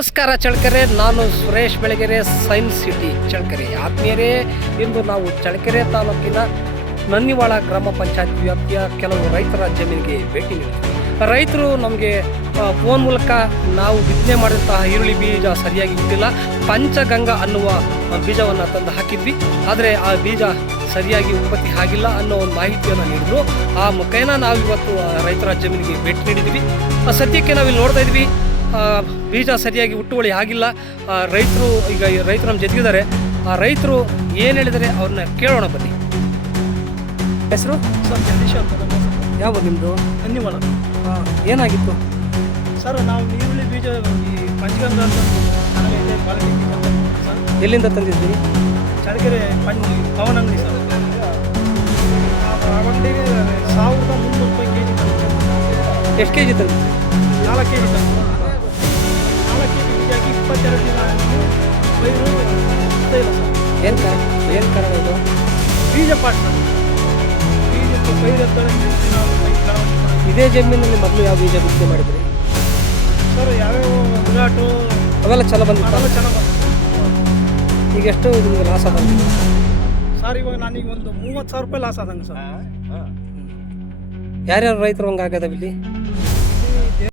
ನಮಸ್ಕಾರ ಚಳ್ಳಕೆರೆ, ನಾನು Suresh Belagere, science city Challakere. ಆತ್ಮೀಯರೇ, ಇಂದು ನಾವು ಚಳ್ಳಕೆರೆ ತಾಲೂಕಿನ ನನ್ನಿವಾಳ ಗ್ರಾಮ ಪಂಚಾಯತ್ ವ್ಯಾಪ್ತಿಯ ಕೆಲವು ರೈತರ ಜಮೀನಿಗೆ ಭೇಟಿ ನೀಡಿದ್ವಿ. ರೈತರು ನಮಗೆ ಫೋನ್ ಮೂಲಕ ನಾವು ಬಿತ್ತನೆ ಮಾಡಿದಂತಹ ಈರುಳ್ಳಿ ಬೀಜ ಸರಿಯಾಗಿ ಹುಟ್ಟಿಲ್ಲ, ಪಂಚಗಂಗಾ ಅನ್ನುವ ಬೀಜವನ್ನು ತಂದು ಹಾಕಿದ್ವಿ, ಆದರೆ ಆ ಬೀಜ ಸರಿಯಾಗಿ ಉತ್ಪತ್ತಿ ಆಗಿಲ್ಲ ಅನ್ನೋ ಒಂದು ಮಾಹಿತಿಯನ್ನು ನೀಡಿದ್ರು. ಆ ಮುಖೇನ ನಾವು ಇವತ್ತು ರೈತರ ಜಮೀನಿಗೆ ಭೇಟಿ ನೀಡಿದ್ವಿ. ಸದ್ಯಕ್ಕೆ ನಾವಿಲ್ಲಿ ನೋಡ್ತಾ ಇದ್ವಿ, ಬೀಜ ಸರಿಯಾಗಿ ಹುಟ್ಟುವಳಿ ಆಗಿಲ್ಲ. ರೈತರು ನಮ್ಮ ಜೊತೆಗಿದ್ದಾರೆ. ಆ ರೈತರು ಏನು ಹೇಳಿದರೆ ಅವ್ರನ್ನ ಕೇಳೋಣ ಬನ್ನಿ. ಹೆಸರು ಸರ್ ಜಗದೀಶ್ ಅಂತ. ಯಾವ ನಿಮ್ಮದು? ನನ್ನಿವಾಳ. ಏನಾಗಿತ್ತು ಸರ್? ನಾವು ಈರುಳ್ಳಿ ಬೀಜ ಈ ಪಂಚಗಂಗಾ ಅಂತ ಇದೆ, ಕ್ವಾಲಿಟಿ ಬೀಜ ಸರ್. ಎಲ್ಲಿಂದ ತಂದಿದ್ವಿ? ಚಳ್ಳಕೆರೆ ಪವನ್ ಅಂಗಡಿ ಸರ್. ಆ ಅಂಗಡಿಗೆ 1300 ರೂಪಾಯಿ ಕೆಜಿ ತಂದು. ಎಷ್ಟು ಕೆಜಿ ತಂದು? 4 ಕೆಜಿ ತಂದು. 4 ಕೆಜಿ ಬೀಜ ಹಾಕಿ 22 ದಿನ ಪೈರು ಇಲ್ಲ ಸರ್. ಏನು ಕಾರಣ ಇದು? ಬೀಜ ಪಾಟ್ ಸರ್. ಬೀಜ ಪೈರು ಎತ್ತಳೆ ಇದೇ ಜಮೀನಲ್ಲಿ ಮೊದಲು ಯಾವ ಬೀಜ ಬಿತ್ತನೆ ಮಾಡಿದ್ರಿ ಸರ್? ಯಾವ್ಯಾವ ವಿರಾಟು ಅವೆಲ್ಲ ಚಲೋ ಬಂದಿತ್ತು? ಅದೆಲ್ಲ ಚೆನ್ನಾಗಿ ಬಂತು. ಈಗ ಎಷ್ಟು ನಿಮಗೆ ಲಾಸ್ ಆದಂಗೆ ಸರ್? ಇವಾಗ ನನಗೆ ಒಂದು 30,000 ರೂಪಾಯಿ ಲಾಸ್ ಆದಂಗೆ ಸರ್. ಯಾರ್ಯಾರು ರೈತರು ಹಂಗೆ ಆಗದ ಇಲ್ಲಿ?